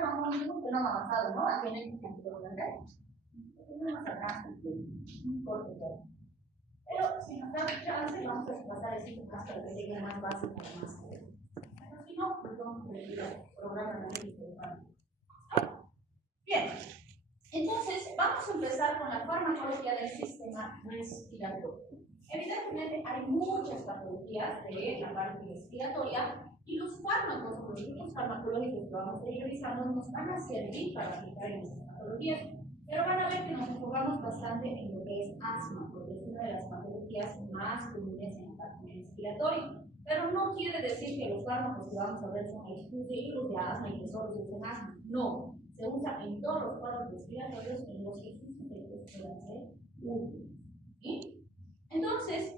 bueno, no hemos avanzado, ¿no? Aquí en el ejemplo grande. Tenemos acá, corto. Pero si nos da chance, vamos a pasar el síntomas para que llegue más básico, más. Pero si no, pues vamos a pedir el programa de bien. Entonces, vamos a empezar con la farmacología del sistema respiratorio. Evidentemente, hay muchas patologías de la parte respiratoria y los fármacos, los grupos farmacológicos que vamos a ir revisando, nos van a servir para aplicar en estas patologías. Pero van a ver que nos enfocamos bastante en lo que es asma, porque es una de las patologías más comunes en la parte respiratoria. Pero no quiere decir que los fármacos que vamos a ver son exclusivos de asma y que solo se usan asma. No. Se usa en todos los cuadros respiratorios en los que sus efectos puedan ser útiles. ¿Sí? Entonces,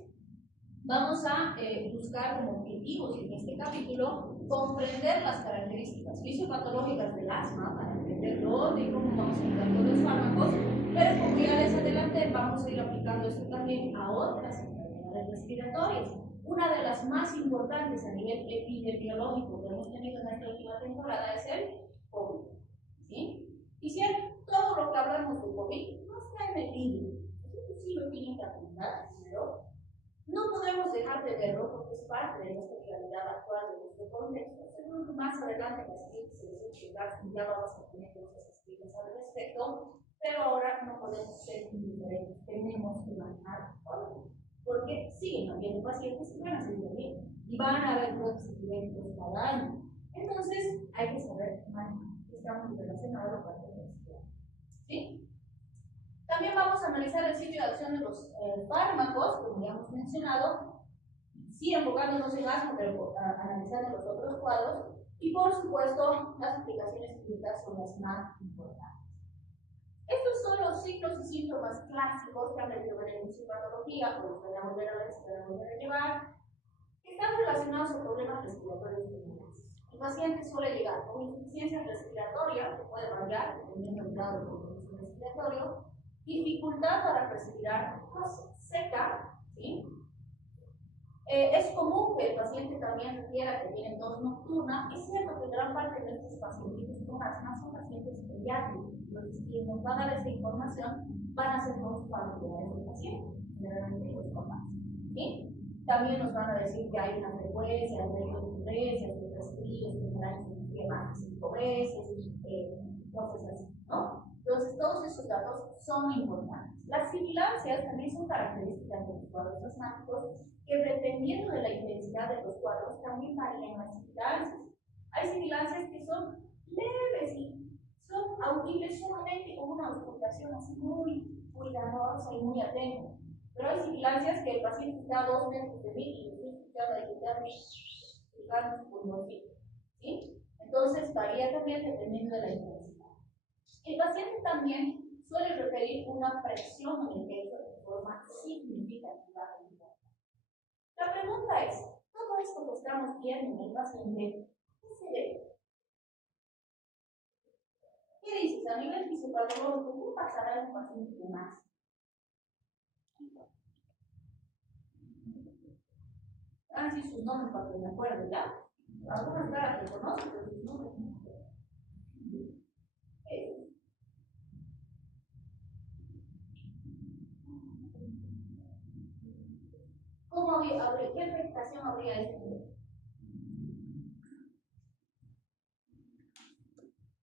vamos a buscar como objetivos en este capítulo comprender las características fisiopatológicas del asma para entender dónde y cómo vamos a aplicar los fármacos, pero como ya les adelanté, vamos a ir aplicando esto también a otras enfermedades respiratorias. Una de las más importantes a nivel epidemiológico que hemos tenido en esta última temporada es el COVID. ¿Sí? Y si todo lo que hablamos de COVID no está en el libro, eso sí lo tienen que apuntar, pero no podemos dejar de verlo porque es parte de nuestra realidad actual, de nuestro contexto. Seguro más adelante en las siguientes sesiones ya vamos a tener cosas escritas al respecto, pero ahora no podemos ser indiferentes, tenemos que manejar todo. Porque siguen habiendo pacientes que van a seguir bien y van a haber brotes epidémicos cada año. Entonces, hay que saber manejar. Estamos relacionados a la parte de la. ¿Sí? También vamos a analizar el sitio de acción de los fármacos, como ya hemos mencionado, sí enfocándonos en asma, pero analizando los otros cuadros, y por supuesto, las aplicaciones clínicas son las más importantes. Estos son los signos y síntomas clásicos que han debido ver en sintomatología, como voy a volver a ver, se van a volver a llevar, que están relacionados a problemas respiratorios comunes. El paciente suele llegar con insuficiencia respiratoria, que puede variar dependiendo del grado de compromiso respiratorio, dificultad para respirar, tos seca, ¿sí? Es común que el paciente también refiera que tiene tos nocturna. Es cierto que gran parte de estos pacientes con asma son pacientes pediátricos, los que nos van a dar esta información van a ser los familiares del paciente, generalmente los papás, ¿sí? También nos van a decir que hay una frecuencia de recurrencias, de resfríos, que generalmente más de 5 veces, cosas así, ¿no? Entonces, todos esos datos son importantes. Las sibilancias también son características de los cuadros asmáticos que, dependiendo de la intensidad de los cuadros, también varían las sibilancias. Hay sibilancias que son leves y son audibles solamente con una auscultación así muy cuidadosa y muy atenta. Pero hay sibilancias que el paciente está a 2 metros de mí y estoy escuchando a gritar su pulmoncito, ¿sí? Entonces, varía también dependiendo de la intensidad. El paciente también suele referir una presión en el pecho de forma significativa. La pregunta es, ¿todo esto que estamos viendo en el paciente, qué se debe? ¿Qué dices? A nivel fisiopatológico, ¿qué pasará en un paciente con asma? Sí, sus nombres para que me acuerdo, ¿ya? Algunas caras que conozco, pero sus nombres no me acuerdo. ¿Cómo habría? ¿Qué afectación habría este?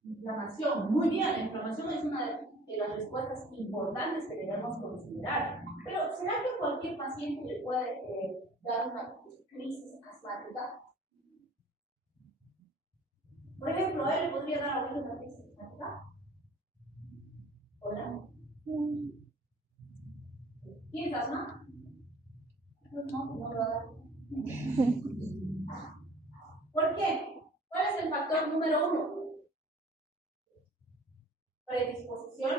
Inflamación. Muy bien, la inflamación es una de las respuestas importantes que debemos considerar. Pero, ¿será que cualquier paciente le puede dar una crisis asmática? Por ejemplo, ¿a él le podría dar ahorita una crisis asmática? ¿Hola? ¿Tienes asma? No lo va a dar. ¿Por qué? ¿Cuál es el factor número 1? Predisposición.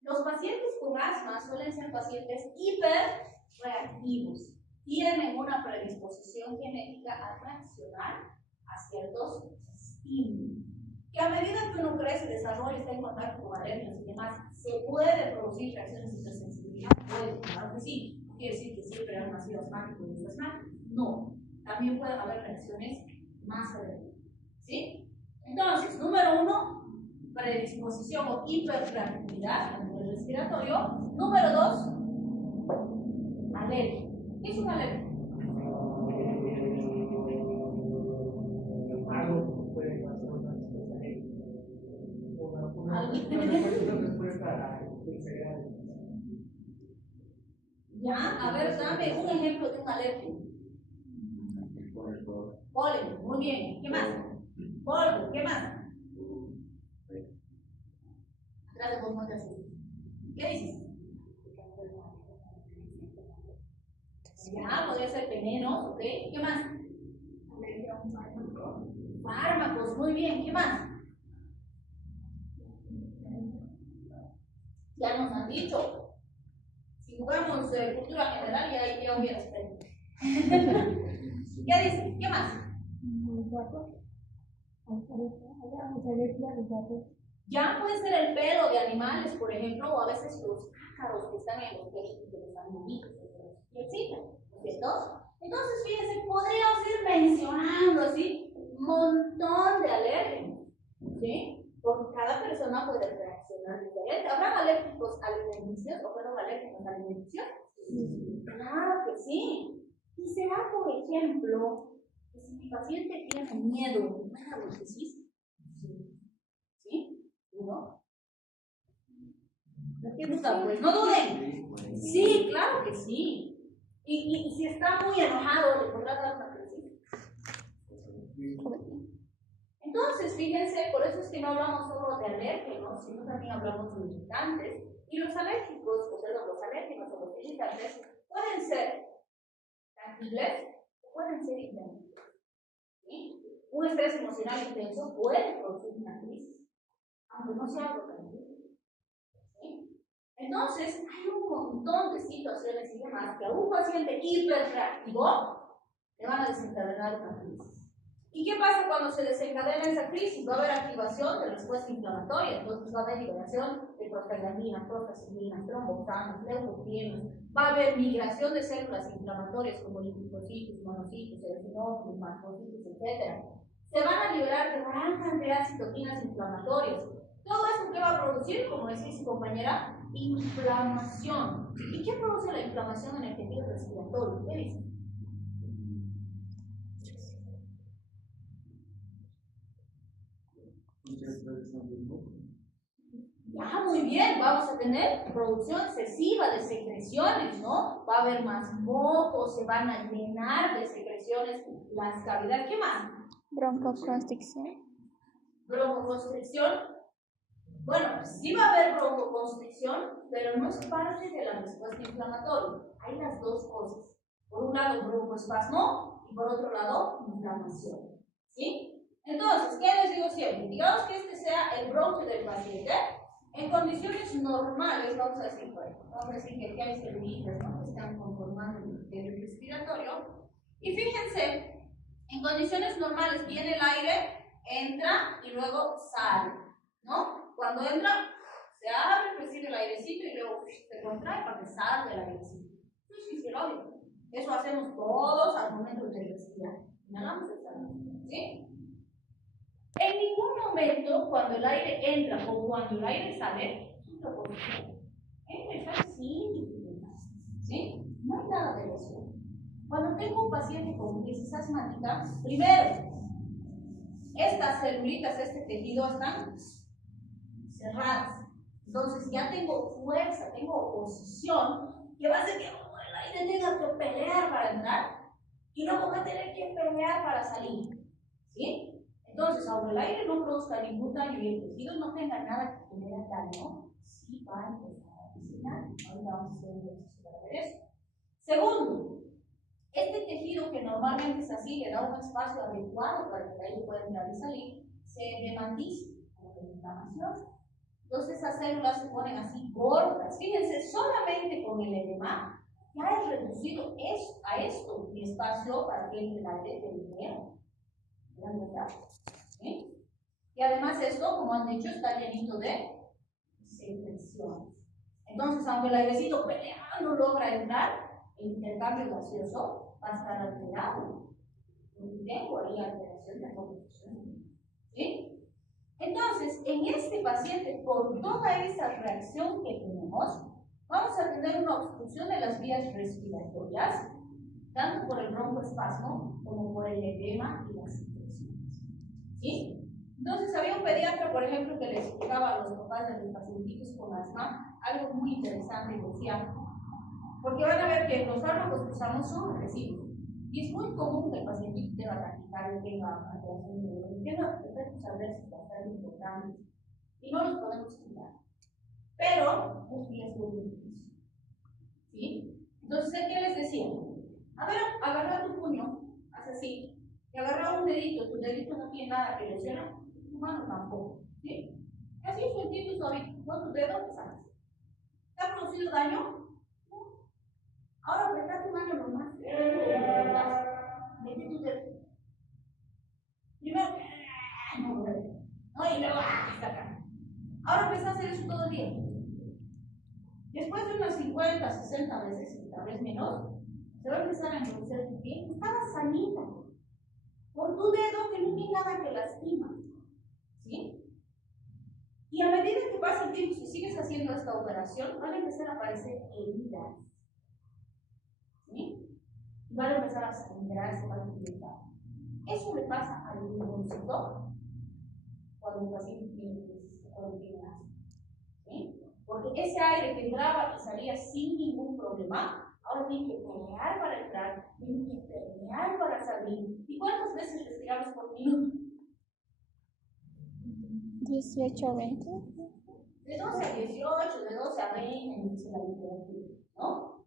Los pacientes con asma suelen ser pacientes hiperreactivos. Tienen una predisposición genética a reaccionar a ciertos estímulos. Que a medida que uno crece, desarrolla, está en contacto con alergias y demás, se puede producir reacciones de hipersensibilidad. Puede, claro que sí. No quiere decir que siempre han nacido asmáticos y asmáticos. No. También pueden haber reacciones más alérgicas. ¿Sí? Entonces, predisposición o hiperreactividad a nivel respiratorio. Número 2, alergia. ¿Qué es una alergia? Algo puede hacer una respuesta cerebral. Ya, a ver, dame un ejemplo de un alérgeno. Polen, muy bien. ¿Qué más? Polvo, ¿qué más? Atrás de vos no te asustes. ¿Qué dices? Ya, podría ser veneno, ¿ok? ¿Qué más? Fármacos, muy bien. ¿Qué más? Ya nos han dicho. Si jugamos cultura general, ya hubieras aprendido. ¿Qué dice? ¿Qué más? Ya puede ser el pelo de animales, por ejemplo, o a veces los ácaros que están en los pelitos de los animalitos, que existen, ¿no es cierto? Entonces, fíjense, podríamos ir mencionando así un montón de alérgenos, ¿sí? Porque cada persona puede reaccionar diferente. ¿Habrán alérgicos alimenticios o perdón, alérgenos alimenticios? Sí. Claro que sí. Y será, por ejemplo, que si mi paciente tiene miedo, ¿me haga lo que sí? ¿Sí? ¿No? ¿Qué duda? Pues no duden. Sí, claro que sí. Y si está muy enojado, ¿le podrá dar una crisis? Entonces, fíjense, por eso es que no hablamos solo de alérgenos, sino también hablamos de irritantes. Y los alérgicos, o sea, los alérgenos o los irritantes, pueden ser tangibles o pueden ser intangibles. ¿Sí? Un estrés emocional intenso puede producir una crisis, aunque no sea algo tangible. ¿Sí? Entonces, hay un montón de situaciones y demás que a un paciente hiperreactivo le van a desencadenar una crisis. ¿Y qué pasa cuando se desencadena esa crisis? Va a haber activación de respuesta inflamatoria, entonces va a haber liberación de prostaglandinas, prostaglandinas, tromboxanas, leucotrienas, va a haber migración de células inflamatorias como linfocitos, monocitos, eosinófilos, macrocitos, etc. Se van a liberar gran cantidad de citoquinas inflamatorias. Todo esto que va a producir, como decía su compañera, inflamación. ¿Y qué produce la inflamación en el tejido respiratorio? ¿Qué dice? Ah, muy bien, vamos a tener producción excesiva de secreciones, ¿no? Va a haber más moco, se van a llenar de secreciones las cavidades. ¿Qué más? Broncoconstricción. Broncoconstricción. Bueno, sí va a haber broncoconstricción, pero no es parte de la respuesta inflamatoria. Hay las dos cosas. Por un lado, broncoespasmo y por otro lado, inflamación. ¿Sí? Entonces, ¿qué les digo siempre? Digamos que este sea el bronquio del paciente. En condiciones normales, vamos a decir, bueno, vamos a decir que hay celulitas, ¿no?, que están conformando el respiratorio. Y fíjense, en condiciones normales viene el aire, entra y luego sale, ¿no? Cuando entra, se abre, recibe el airecito y luego se contrae para que salga el airecito. Eso es fisiológico. Eso hacemos todos al momento de respirar. Inhalamos y exhalamos, ¿sí? En ningún momento, cuando el aire entra o cuando el aire sale, es una posición. Entra y sale sin dificultad, ¿sí? No hay nada de eso. Cuando tengo un paciente con crisis asmática, primero, estas celulitas, este tejido están cerradas. Entonces ya tengo fuerza, tengo oposición, que va a hacer que el aire tenga que pelear para entrar y luego va a tener que pelear para salir, ¿sí? Entonces, aunque el aire no produzca ningún daño y el tejido no tenga nada que genere daño, sí va a empezar a diseñar. Ahorita vamos a hacer un ejercicio para ver eso. Segundo, este tejido que normalmente es así, le da un espacio adecuado para que el aire pueda entrar y salir, se hemantiza por la inflamación. Entonces esas células se ponen así gordas. Fíjense, solamente con el edema ya he reducido a esto mi espacio para que entre el aire del dinero. ¿Vean, verdad? ¿Sí? Y además esto, como han dicho, está llenito de secreciones. Entonces, aunque el airecito no logra entrar, el intercambio gaseoso va a estar alterado. Tengo ahí alteración de composición. ¿Sí? Entonces, en este paciente, por toda esa reacción que tenemos, vamos a tener una obstrucción de las vías respiratorias, tanto por el broncoespasmo como por el edema y las infecciones. ¿Sí? Entonces, había un pediatra, por ejemplo, que le explicaba a los papás de los pacientitos con asma algo muy interesante, y decía, porque van a ver que los fármacos que usamos son agresivos. Y es muy común que el paciente tenga taquicardia, tenga alteración de tenga efectos adversos bastante importantes. Y no los podemos quitar. Pero es riesgo de beneficio. ¿Sí? Entonces, ¿qué les decía? A ver, agarra tu puño, haz así, y agarra un dedito, tu dedito no tiene nada que lesionar, tu mano tampoco. ¿Sí? Así sueltito, suavito, con tu dedo, te sacas. ¿Te ha producido daño? Ahora apretar tu mano nomás. Mete tu dedo. Primero, no duele. No, y luego, saca. Ahora empieza a hacer eso todo el día. Después de unas 50, 60 veces, tal vez menos, se va a empezar a enrojecer tu piel. Estaba sanita. Por tu dedo que no tiene nada que lastima. ¿Sí? Y a medida que pasa el tiempo, si sigues haciendo esta operación, van a empezar a aparecer heridas. ¿Sí? Van a empezar a sangrar, se van a infectar. Eso le pasa al pulmoncito cuando un paciente tiene asma. ¿Sí? Porque ese aire que entraba y salía sin ningún problema, ahora tiene que pelear para entrar, tiene que pelear para salir. ¿Y cuántas veces respiramos por minuto? 18 a 20. De 12 a 18, de 12 a 20, dice la literatura, ¿no?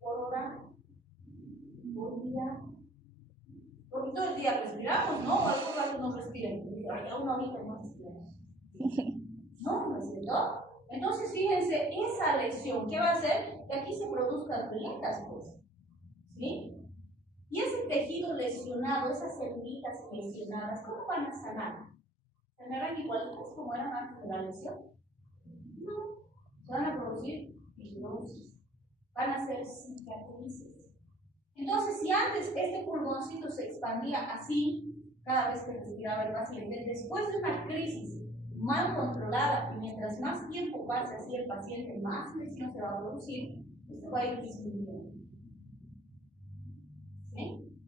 Por hora, por día. Porque todo el día respiramos, ¿no? Algunos rato no respiran. Ya uno ahorita no respira. ¿No es cierto? Entonces, fíjense, esa lección, ¿qué va a hacer? Que aquí se produzcan grietas, pues. ¿Sí? Y ese tejido lesionado, esas cerditas lesionadas, ¿cómo van a sanar? ¿Sanarán igualitas como eran antes de la lesión? No. Se van a producir fibrosis. Van a ser cicatrices. Entonces, si antes este pulmoncito se expandía así, cada vez que respiraba el paciente, después de una crisis mal controlada, y mientras más tiempo pase así el paciente, más lesión se va a producir, esto va a ir disminuyendo. ¿Sí?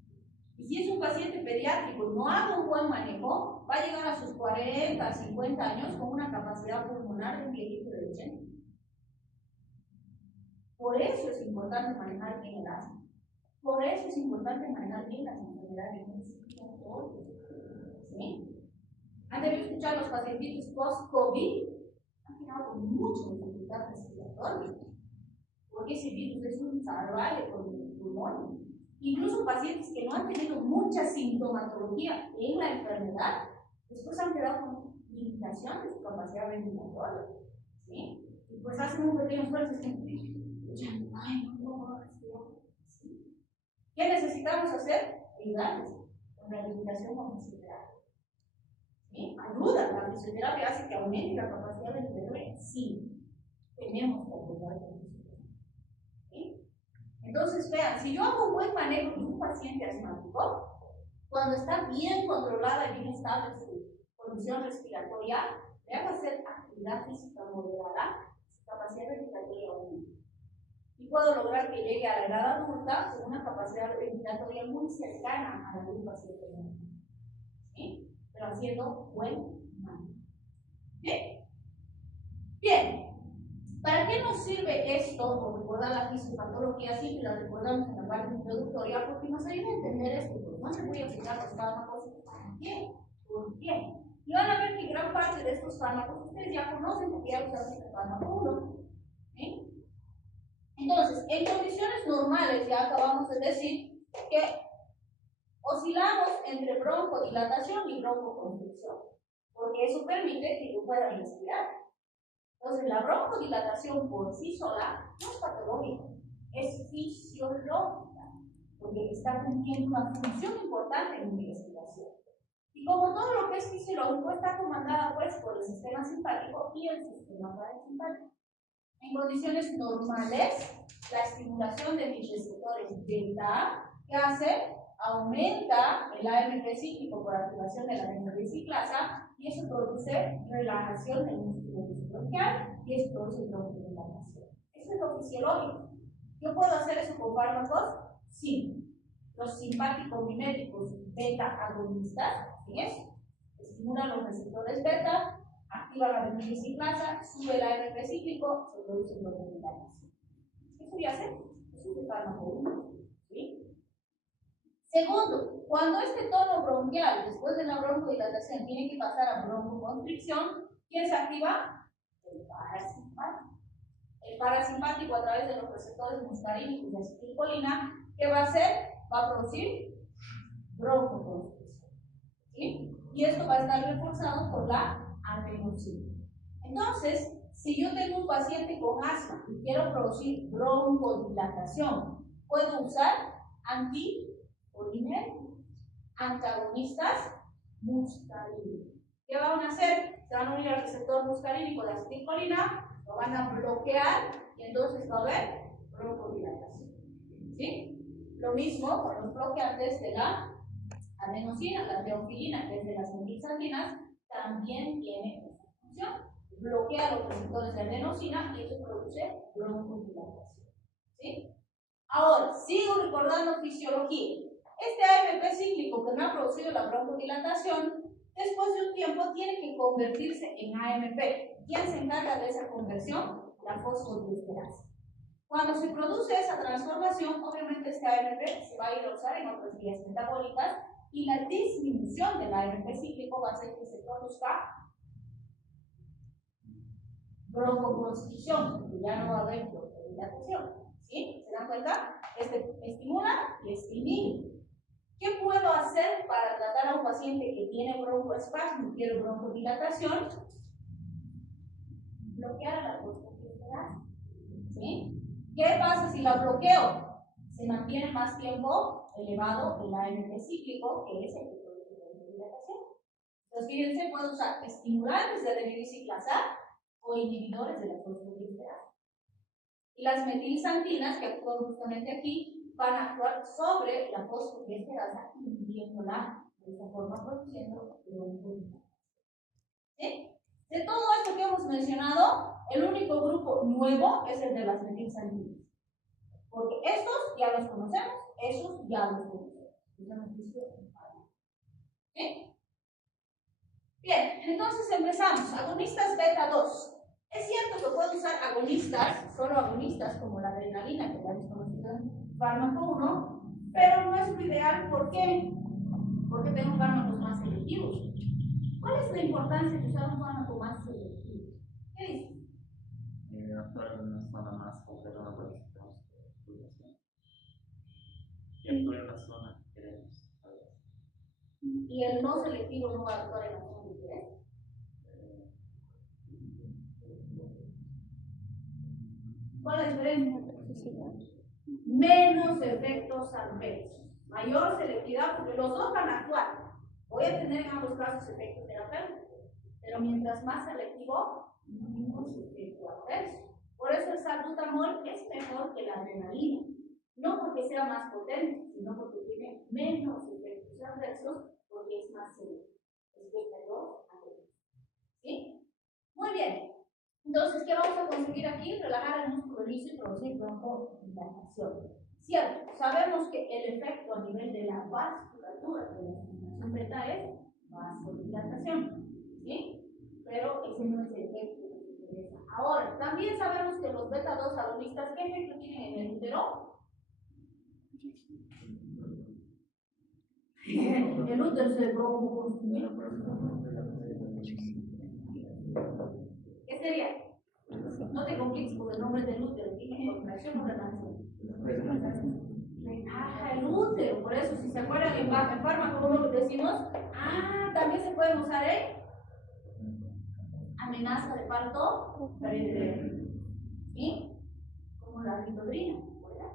Y si es un paciente pediátrico y no haga un buen manejo, va a llegar a sus 40, 50 años con una capacidad pulmonar de un viejito de 80. Por eso es importante manejar bien el asma. Por eso es importante manejar bien las enfermedades respiratorias. ¿Sí? Han debido escuchar los pacientitos post-COVID, han quedado con mucha dificultad respiratoria, porque ese virus es un salvaje con el pulmón. Incluso pacientes que no han tenido mucha sintomatología en la enfermedad, después han quedado con limitación de su capacidad ventilatoria. ¿Sí? Y pues hacen un pequeño esfuerzo y dicen, ay, no puedo respirar. ¿Sí? ¿Qué necesitamos hacer? Ayudarles con la rehabilitación con fisioterapia. ¿Sí? Ayuda, la fisioterapia hace que aumente la capacidad ventilatoria. Sí, tenemos que ayudar con fisioterapia. ¿Sí? Entonces, vean, si yo hago un buen manejo de un paciente asmático, cuando está bien controlada y bien estable su condición respiratoria, le hago hacer actividad física moderada, su capacidad ventilatoria aumenta. Y puedo lograr que llegue a la edad adulta con una capacidad ventilatoria muy cercana a la de un paciente normal. ¿Sí? Pero haciendo buen manejo. ¿Bien? Bien. ¿Para qué nos sirve esto? O recordar la fisiopatología, sí, que la recordamos en la parte introductoria, porque nos ayuda a entender esto. Pues no se voy a aplicar los fármacos. ¿Para qué? ¿Por qué? Y van a ver que gran parte de estos fármacos ustedes ya conocen, porque ya usaron este fármaco 1. ¿Sí? Entonces, en condiciones normales, ya acabamos de decir que oscilamos entre broncodilatación y broncoconstricción, porque eso permite que yo pueda respirar. Entonces, la broncodilatación por sí sola no es patológica, es fisiológica, porque está cumpliendo una función importante en mi respiración. Y como todo lo que es fisiológico está comandada pues por el sistema simpático y el sistema parasimpático. En condiciones normales, la estimulación de mis receptores beta, ¿qué hace? aumenta el AMP cíclico por activación de la metilbiciclasa y eso produce relajación del músculo bronquial y eso produce broncolilatación. Eso es lo fisiológico. ¿Yo puedo hacer eso con fármacos? Sí. Los simpático-miméticos beta-agonistas, ¿sí es? Estimulan los receptores beta, activan la metilbiciclasa, sube el AMP cíclico, se produce broncolilatación. Eso ya sé, eso es el fármaco 1. ¿Sí? Segundo, cuando este tono bronquial, después de la broncodilatación, tiene que pasar a broncoconstricción, ¿quién se activa? El parasimpático. El parasimpático, a través de los receptores muscarínicos y acetilcolina, ¿qué va a hacer? Va a producir broncoconstricción. ¿Sí? Y esto va a estar reforzado por la adenosina. Entonces, si yo tengo un paciente con asma y quiero producir broncodilatación, puedo usar anticolinérgicos, antagonistas muscarínicos. ¿Qué van a hacer? Se van a unir al receptor muscarínico de acetilcolina, lo van a bloquear y entonces va a haber broncodilatación. ¿Sí? Lo mismo con los bloqueantes de la adenosina, la teofilina, que es de las metilxantinas, también tiene esta función. Bloquea los receptores de adenosina y eso produce broncodilatación. ¿Sí? Ahora, sigo recordando fisiología. Este AMP cíclico que me ha producido la broncodilatación, después de un tiempo tiene que convertirse en AMP. ¿Quién se encarga de esa conversión? La fosfodiesterasa. Cuando se produce esa transformación, obviamente este AMP se va a ir a usar en otras vías metabólicas y la disminución del AMP cíclico va a hacer que se produzca broncoconstricción, porque ya no va a haber broncodilatación. ¿Sí? ¿Se dan cuenta? Este estimula y este inhibe. ¿Qué puedo hacer para tratar a un paciente que tiene broncoespasmo y quiere broncodilatación? Bloquear la fosfodiesterasa. ¿Sí? ¿Qué pasa si la bloqueo? Se mantiene más tiempo elevado el AMP cíclico, que es el que produce broncolilatación. Entonces, fíjense, puedo usar estimulantes de metilbiciclasa o inhibidores de la fosfodiesterasa. Y las metilxantinas, que actúan justamente aquí, van a actuar sobre la fosfodiesterasa, inhibiéndola de esta forma, produciendo broncolilatación. ¿Sí? De todo esto que hemos mencionado, el único grupo nuevo es el de las metilxantinas. Porque estos ya los conocemos, esos ya los conocemos. ¿Sí? Bien, entonces empezamos. Agonistas beta 2. Es cierto que puedo usar agonistas, solo agonistas, como la adrenalina, que ya hemos conocido en fármaco 1, pero no es lo ideal. ¿Por qué? Porque tengo fármacos más selectivos. ¿Cuál es la importancia de usar un fármaco más selectivo? ¿Qué dice? Actuar en una zona más conservada para el sistema de circulación. Y actuar en la zona que queremos. Y el no selectivo no va a actuar en la zona que queremos. ¿Cuál es la diferencia? Menos efectos adversos. Mayor selectividad, porque los dos van a actuar. Voy a tener en ambos casos efectos terapéuticos, pero mientras más selectivo, menos efecto adverso. Por eso el salbutamol es mejor que la adrenalina. No porque sea más potente, sino porque tiene menos efectos adversos, porque es más selectivo. Es beta 2 adverso. ¿Sí? Muy bien. Entonces, ¿qué vamos a conseguir aquí? Relajar el músculo liso y producir broncodilatación. Cierto, sabemos que el efecto a nivel de la vasculatura de la estimulación beta es vasodilatación, ¿sí? Pero ese no es el efecto que nos interesa. Ahora, también sabemos que los beta 2 agonistas, ¿qué efecto tienen en el útero? El útero se broncoconstricción. ¿Qué sería? No te compliques por el nombre del útero, dime contracción o relación. El útero, por eso, si se acuerdan en fármaco, como decimos, también se pueden usar en amenaza de parto previo, ¿sí? Como la ritodrina, ¿verdad?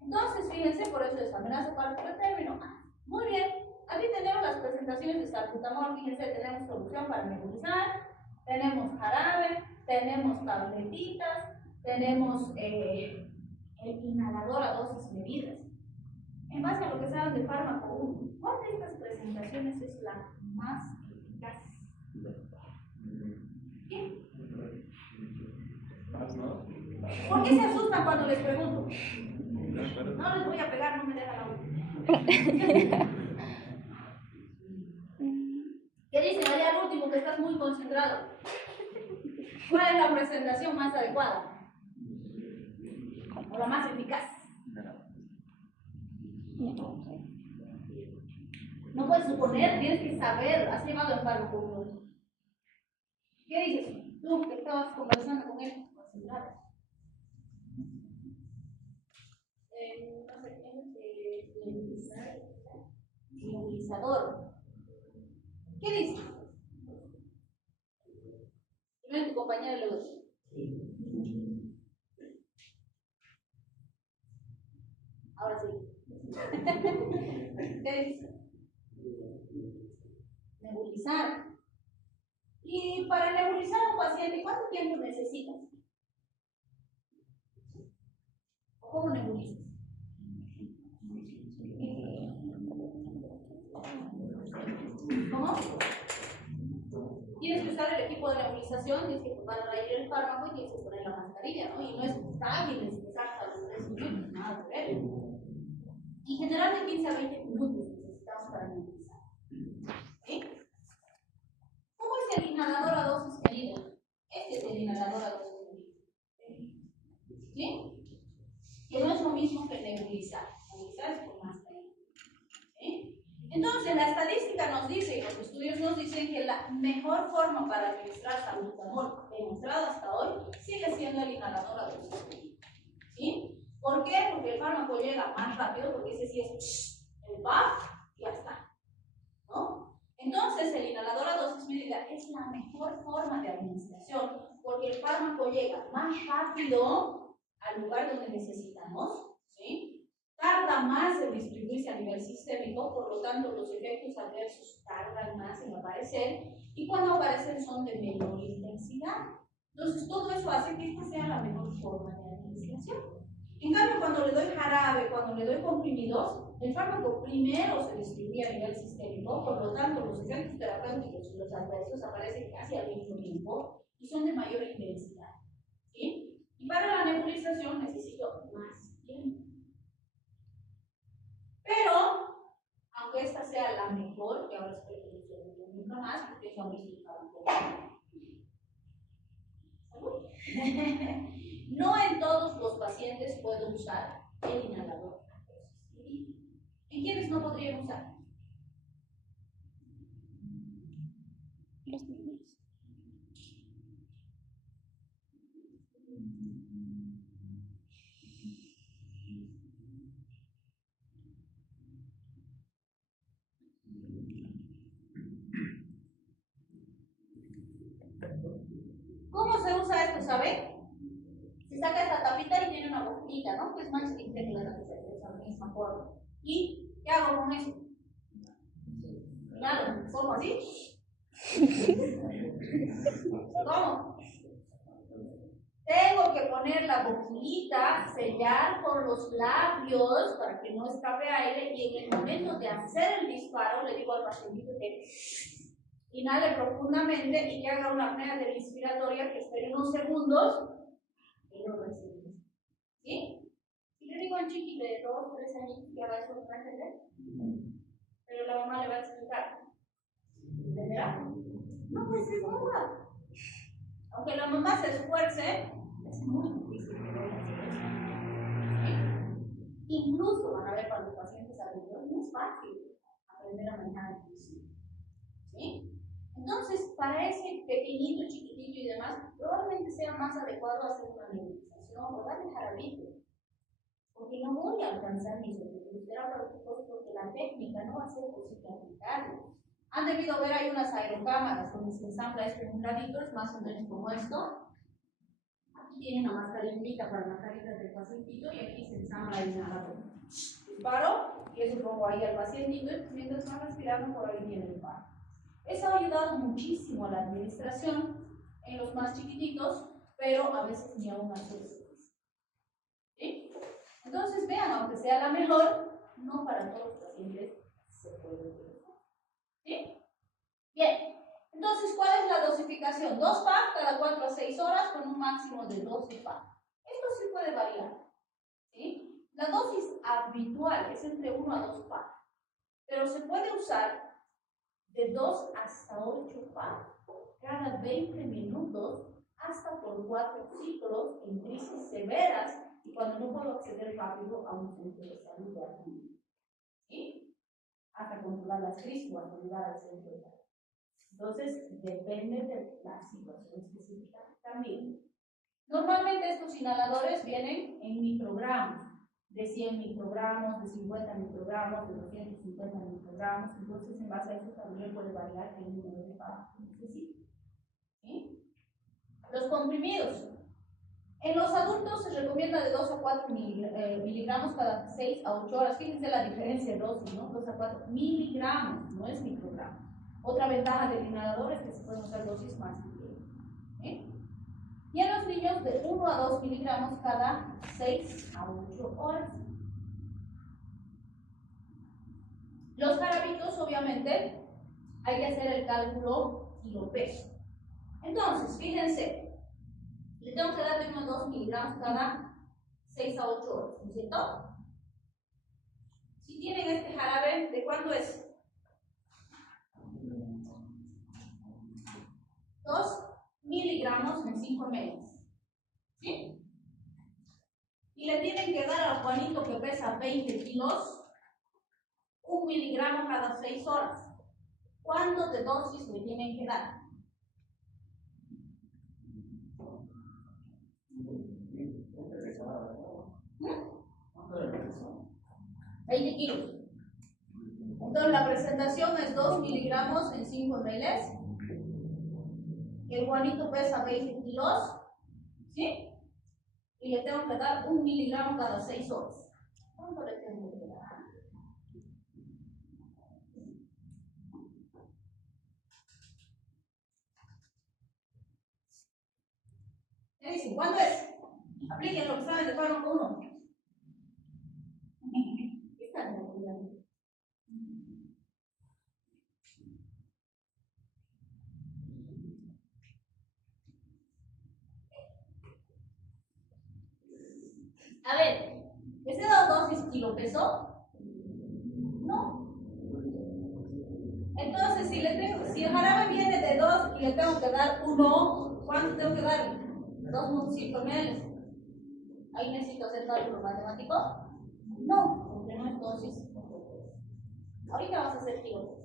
Entonces, fíjense, por eso es amenaza de parto pretérmino. Muy bien, aquí tenemos las presentaciones de salbutamol. Fíjense, tenemos solución para nebulizar, tenemos jarabe, tenemos tabletitas, tenemos el inhalador a dosis medidas. en base a lo que saben de fármaco 1, ¿cuál de estas presentaciones es la más eficaz? ¿Qué? ¿Por qué se asustan cuando les pregunto? No les voy a pegar, no me dejan hablar. ¿Qué dicen allá al último que estás muy concentrado? ¿Cuál es la presentación más adecuada? ¿O la más eficaz? No puedes suponer, tienes que saber. Has llevado el fármaco 1. ¿Qué dices? Tú que estabas conversando con él, concentrado. No sé, nebulizador. ¿Qué dices? No es tu compañero de luz. Ahora sí. ¿Qué dices? Nebulizar. Y para nebulizar a un paciente, ¿cuánto tiempo necesitas? ¿O cómo nebulizas? ¿Cómo? Tienes que usar el equipo de nebulización, tienes que tocar el fármaco y tienes que poner la mascarilla, ¿no? Y no es frágil, es exacta los 3 minutos, nada que ver. En general de 15 a 20 minutos necesitamos para nebulizar. ¿Sí? ¿Cómo es el inhalador a dosis medida? Este es el inhalador a dosis medida. ¿Sí? Que no es lo mismo que nebulizar. Nebulizar es con mascarilla. ¿Sí? Entonces, la estadística nos dice, y los estudios nos dicen que la mejor forma para administrar salbutamol demostrada hasta hoy sigue siendo el inhalador a dosis medida. ¿Sí? ¿Por qué? Porque el fármaco llega más rápido, porque ese sí es el puff y ya está. ¿No? Entonces, el inhalador a dosis medida es la mejor forma de administración, porque el fármaco llega más rápido al lugar donde necesitamos, ¿sí? Tarda más en distribuirse a nivel sistémico, por lo tanto, los efectos adversos tardan más en aparecer, y cuando aparecen son de menor intensidad. Entonces, todo eso hace que esta sea la mejor forma de administración. En cambio, cuando le doy jarabe, cuando le doy comprimidos, el fármaco primero se distribuye a nivel sistémico, por lo tanto, los efectos terapéuticos y los adversos aparecen casi al mismo tiempo y son de mayor intensidad. ¿Sí? Y para la nebulización necesito más tiempo. Pero, aunque esta sea la mejor, que ahora espero que no se nunca más, porque es lo mismo para todos. No en todos los pacientes puedo usar el inhalador. ¿En quiénes no podrían usar? Los niños. ¿Cómo se usa esto, saben? Se saca esta tapita y tiene una boquita, ¿no? Que es más chiquita que la tapita, de esa misma forma. ¿Y qué hago con eso? Claro, ¿cómo así? ¿Cómo? Tengo que poner la boquita, sellar con los labios para que no escape aire, y en el momento de hacer el disparo le digo al paciente que inhale profundamente y que haga una apnea inspiratoria, que espere unos segundos y lo recibe. ¿Sí? Si le digo al chiqui de 2 o 3 años que haga eso, ¿no va a entender? Pero la mamá le va a explicar. ¿Entenderá? No, pues es moda. Aunque la mamá se esfuerce, es muy difícil que lo haga. ¿Sí? Incluso van a ver cuando los pacientes adultos, no es fácil aprender a manejar el físico. ¿Sí? Entonces, para ese pequeñito, chiquitito y demás, probablemente sea más adecuado hacer una nebulización o darle jarabito, porque no voy a alcanzar mis objetivos terapéuticos, porque la técnica no va a ser posible aplicarlo. Han debido ver, hay unas aerocámaras donde se ensambla esto en un granito, es más o menos como esto. Aquí tiene una mascarinita para la carita del pacientito y aquí se ensambla el inhalador. Disparo y eso pongo ahí al pacientito, mientras va respirando por ahí viene el paro. Eso ha ayudado muchísimo a la administración en los más chiquititos, pero a veces ni aún así. ¿Sí? Entonces vean, aunque sea la mejor, no para todos los pacientes se puede utilizar. ¿Sí? Bien. Entonces, ¿cuál es la dosificación? 2 PAC cada 4 a 6 horas con un máximo de 12 PAC. Esto sí puede variar. ¿Sí? La dosis habitual es entre 1 a 2 PAC, pero se puede usar de 2 hasta 8 PAC cada 20 minutos hasta por 4 ciclos en crisis severas y cuando no puedo acceder rápido a un centro de salud de atención. ¿Sí? Hasta controlar las crisis o hasta llegar al centro de salud. Entonces, depende de la situación específica también. Normalmente estos inhaladores vienen en microgramos, de 100 microgramos, de 50 microgramos, de 250 microgramos. Entonces, en base a eso también puede variar el número de PAC que necesita. ¿Sí? Los comprimidos. En los adultos se recomienda de 2 a 4 miligramos cada 6 a 8 horas. Fíjense la diferencia de dosis, ¿no? 2 a 4 miligramos, no es microgramos. Otra ventaja del inhalador es que se pueden usar dosis más pequeñas. Y en los niños de 1 a 2 miligramos cada 6 a 8 horas. Los jarabitos, obviamente, hay que hacer el cálculo kilo-peso. Entonces, fíjense, le tengo que dar de 1 a 2 miligramos cada 6 a 8 horas, ¿no es cierto? Si tienen este jarabe, ¿de cuánto es? 2 miligramos en 5 ml. ¿Sí? Y le tienen que dar a Juanito, que pesa 20 kilos, 1 miligramo cada 6 horas. ¿Cuánto de dosis le tienen que dar? 20 kilos. Entonces la presentación es 2 miligramos en 5 ml. El Juanito pesa 20 kilos, ¿sí? Y le tengo que dar 1 miligramo cada 6 horas. ¿Cuánto le tengo que dar? ¿Qué dicen? ¿Cuánto es? Apliquen lo que saben de fármaco 1. ¿Qué están calculando? A ver, ¿les he dado dosis kilo-peso? No. Entonces, si el jarabe viene de 2 y le tengo que dar 1, ¿cuánto tengo que darle? 2.5 ml. ¿Ahí necesito hacer cálculo matemático? No, porque no es dosis. Ahorita vamos a hacer kilo.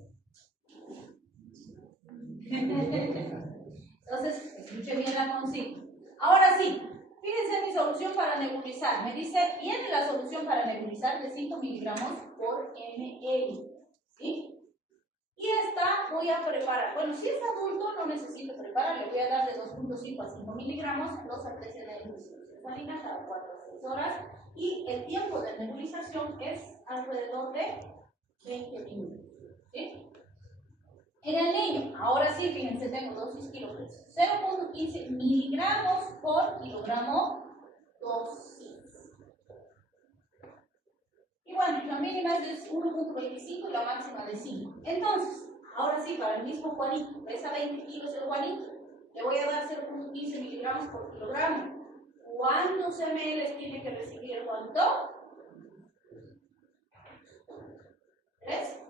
Entonces, escuche bien la consigna. Ahora sí. Fíjense mi solución para nebulizar. Me dice, viene la solución para nebulizar de 5 miligramos por ml. ¿Sí? Y esta voy a preparar. Bueno, si es adulto, no necesito preparar. Le voy a dar de 2.5 a 5 miligramos, 2 a 3 ml de salina cada 4 a 6 horas. Y el tiempo de nebulización es alrededor de 20 minutos. ¿Sí? En el niño, ahora sí, fíjense, tengo dosis kilopeso. 0.15 miligramos por kilogramo dosis. Y bueno, la mínima es de 1.25 y la máxima de 5. Entonces, ahora sí, para el mismo Juanito, pesa 20 kilos el Juanito, le voy a dar 0.15 miligramos por kilogramo. ¿Cuántos ml tiene que recibir el Juanito? 3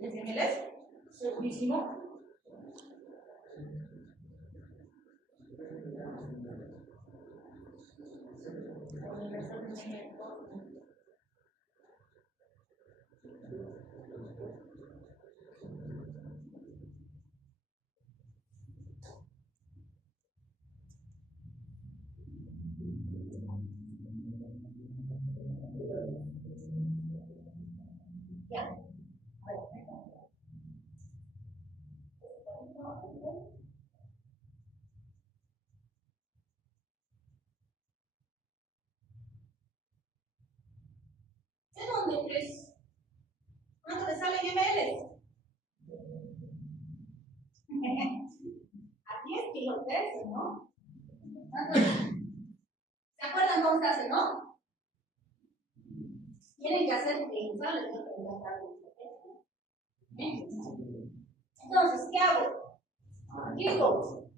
ml. Segurísimo. Ya. ¿De dónde crees? ¿Cuánto te sale en ml? A 10 kilos pesos, ¿no? ¿Se acuerdan cómo se hace, no? 100 Tienen que hacer pensar en lo que entonces, ¿qué hago? Digo,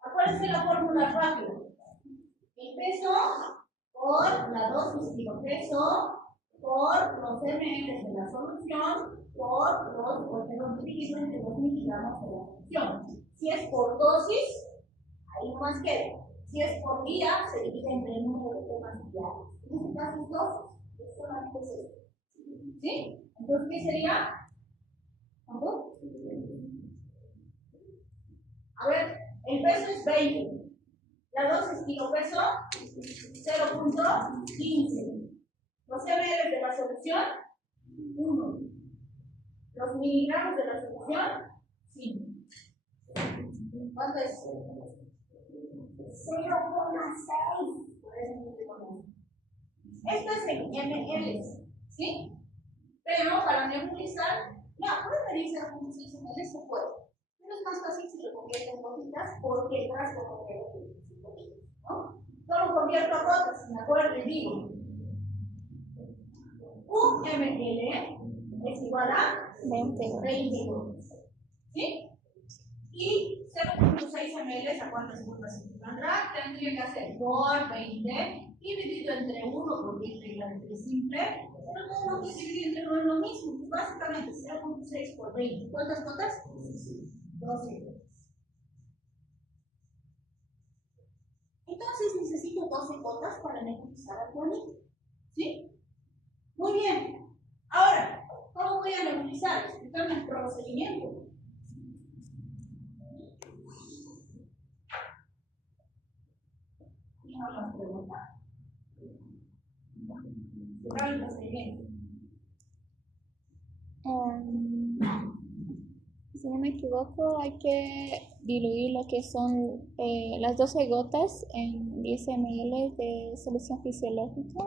acuérdense la fórmula rápido. El peso por la dosis kilo peso por los ml de la solución por los dividido entre 2 miligramos de la solución. Si es por dosis, ahí no más queda. Si es por día, se divide entre el número de tomas diarias. En este caso es dosis. Es solamente eso. ¿Sí? Entonces, ¿qué sería? ¿Cuánto? A ver, el peso es 20. La dosis kilo peso, 0.15. Los ml de la solución, 1. Los miligramos de la solución, 5. ¿Cuánto es? 0.6. Por eso no te conozco. Esto es en ml, ¿sí? Pero para nebulizar, ya, puede medir 0.6 ml, se puede. Pero es más fácil si lo convierte en gotitas porque el frasco contiene gotitas, ¿no? Solo convierto a gotas, si me acuerdo y digo. Un ml es igual a 20 gotas. ¿Sí? Y 0.6 ml, ¿a cuántas gotas se tendrá? Tendría que hacer por 20 dividido entre 1 porque es regla de 3 simple. Pero todo lo que se divide entre 1 es lo mismo. Pues básicamente 0.6 por 20. ¿Cuántas gotas? 12 gotas. Entonces necesito 12 gotas para nebulizar al guanito. ¿Sí? Muy bien. Ahora, ¿cómo voy a nebulizar? Explícame el procedimiento. ¿Quién más pregunta? Explícame el procedimiento. Si no me equivoco, hay que diluir lo que son las 12 gotas en 10 ml de solución fisiológica.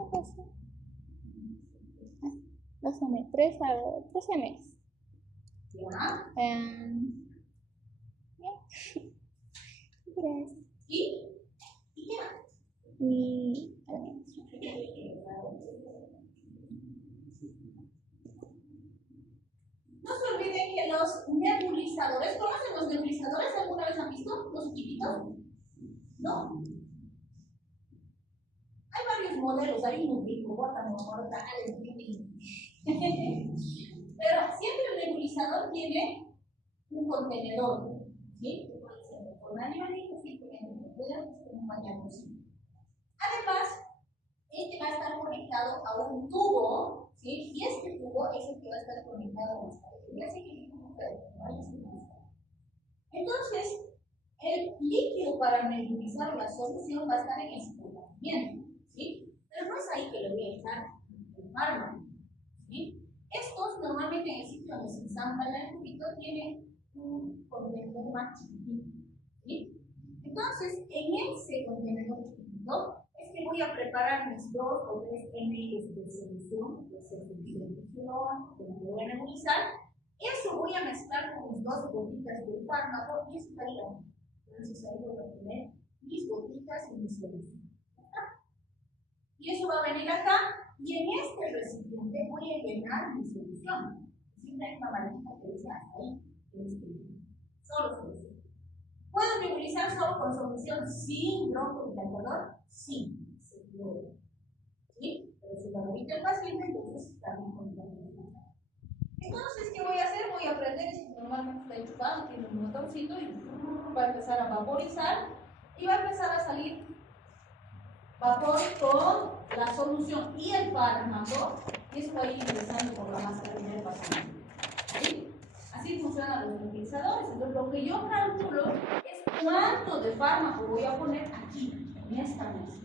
12 ml, 3 ml. ¿Ya? ¿Y qué más? No se olviden que los nebulizadores, ¿conocen los nebulizadores? ¿Alguna vez han visto los chiquitos? ¿No? Hay varios modelos, hay unos de mortales, pero siempre el nebulizador tiene un contenedor, ¿sí? Que puede ser con un animalito, simplemente con un bañador. Además, este va a estar conectado a un tubo, ¿sí? Y este tubo es el que va a estar conectado a las paredes. Entonces, el líquido para nebulizar la solución va a estar en este compartimiento, ¿sí? Pero no es ahí que lo voy a echar el fármaco, ¿sí? Estos normalmente en el sitio donde se ensambla el cubito tienen un contenedor más chiquitito, ¿sí? Entonces, en ese contenedor chiquitito es que voy a preparar mis 2 o 3 ml de solución, de solución que me voy a nebulizar. Eso voy a mezclar con mis 2 gotitas del fármaco y eso está ahí. Entonces ahí voy a poner mis gotitas y mis solución. Y eso va a venir acá y en este recipiente voy a llenar mi solución. Siempre hay una varita que dice hasta ahí. Solo solución. ¿Puedo nebulizar solo con solución sin broncodilatador? Sí, se puede. ¿Sí? Pero si lo medita el paciente, entonces también con broncodilatador. Entonces, ¿qué voy a hacer? Voy a prender esto, normalmente está enchufado, tiene un botoncito y va a empezar a vaporizar y va a empezar a salir vapor con la solución y el fármaco, y eso va a ir ingresando por la mascarilla del paciente. ¿Sí? Así funcionan los nebulizadores. Entonces, lo que yo calculo es cuánto de fármaco voy a poner aquí, en esta mesa.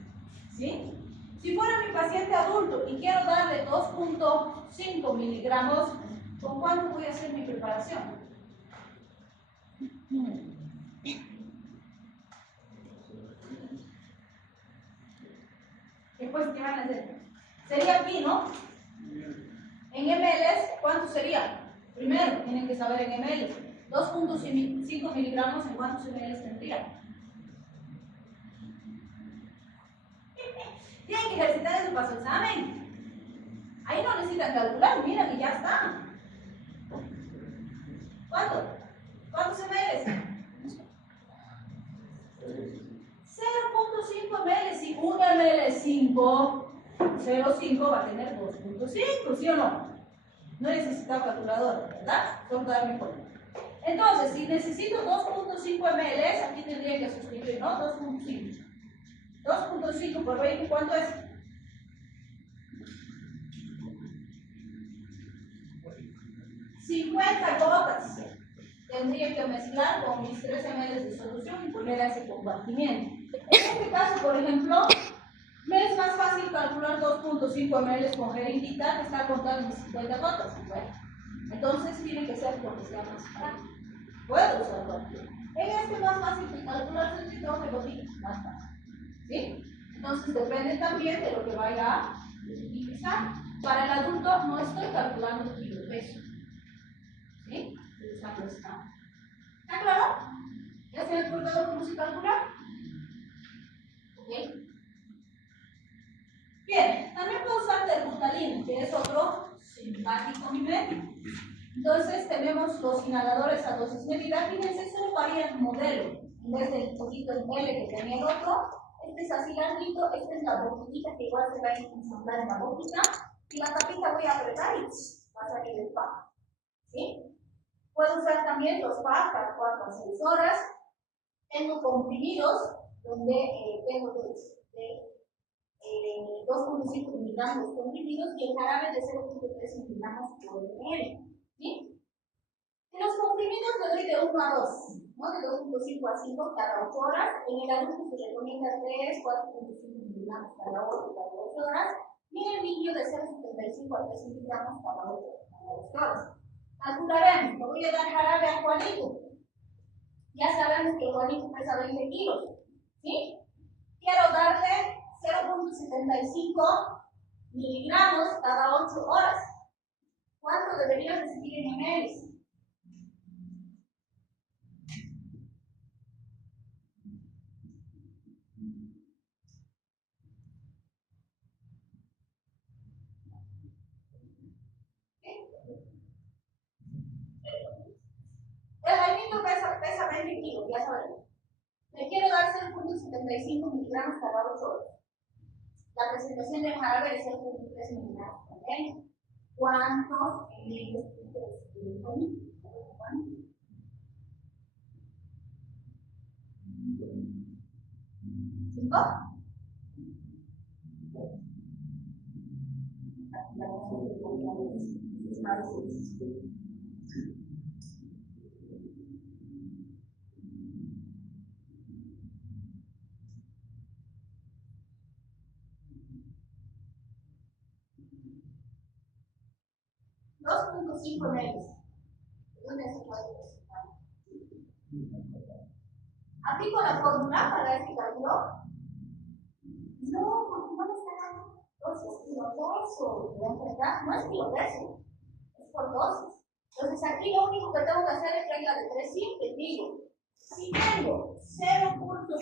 ¿Sí? Si fuera mi paciente adulto y quiero darle 2.5 miligramos, ¿con cuánto voy a hacer mi preparación? Después, ¿qué van a hacer? Sería aquí, ¿no? En ml, ¿cuánto sería? Primero, tienen que saber en ml. 2.5 miligramos, ¿en cuántos ml tendría? Tienen que ejercitar eso para su examen. Ahí no necesitan calcular, miren y ya está. ¿Cuánto? ¿Cuántos ml? 0.5 ml. Si 1 ml es 5, 0.5 va a tener 2.5, ¿sí o no? No necesita calculadora, ¿verdad? Solo darme cuenta. Entonces, si necesito 2.5 ml, aquí tendría que sustituir, ¿no? 2.5. 2.5 por 20, ¿cuánto es? 50 gotas. Tendría que mezclar con mis 3 ml de solución y poner a ese compartimiento. En este caso, por ejemplo, me es más fácil calcular 2.5 ml con jeringuita que estar contando mis 50 gotas. Bueno, entonces tiene que ser porque sea más práctico. Puedo usar cualquiera. En este es más fácil que calcular 32 gotitas, más fácil. ¿Sí? Entonces depende también de lo que vaya a utilizar. Para el adulto no estoy calculando el kilo peso. ¿Sí? Usando esta. ¿Está claro? ¿Ya se han acordado cómo se calcula? ¿Ok? Bien, también puedo usar terbutalina, que es otro simpático mimético. Entonces tenemos los inhaladores a dosis medida. Fíjense, solo varía el modelo. En vez del poquito en L que tenía el otro, este es así larguito, esta es la boquita que igual se va a ensamblar en la boquita. Y la tapita voy a apretar y va a salir el PAP. ¿Sí? Puedo usar también los PAP para 4 a 6 horas. Tengo comprimidos donde tengo 2.5 miligramos comprimidos y el jarabe de 0.3 miligramos por ml. ¿Sí? En los comprimidos le doy de 1 a 2, ¿no? De 2.5 a 5 cada 8 horas. En el adulto se recomienda 3, 4.5 miligramos cada 8 horas. Y en el niño de 0.75 a 3 miligramos cada 8 horas. Calcularemos, le voy a dar jarabe a Juanito. Ya sabemos que Juanito pesa 20 kilos. ¿Sí? Quiero darle 0.75 miligramos cada 8 horas. ¿Cuánto debería recibir en ml? El Jaimito pesa 20 kilos, ya sabemos. Le quiero dar 0.75 miligramos cada 8 horas. La presentación del jarabe es 0.3 miligramos. ¿Ok? ¿Cuántos ml de Jaimito? ¿5? $2.5 ml. ¿Dónde se puede presentar? ¿Aplico la fórmula para este cálculo? No, porque no me está dando dosis kilopeso. ¿Verdad? No es kilopeso, es por dosis. Entonces aquí lo único que tengo que hacer es regla de 3 simples. Digo, si tengo 0.3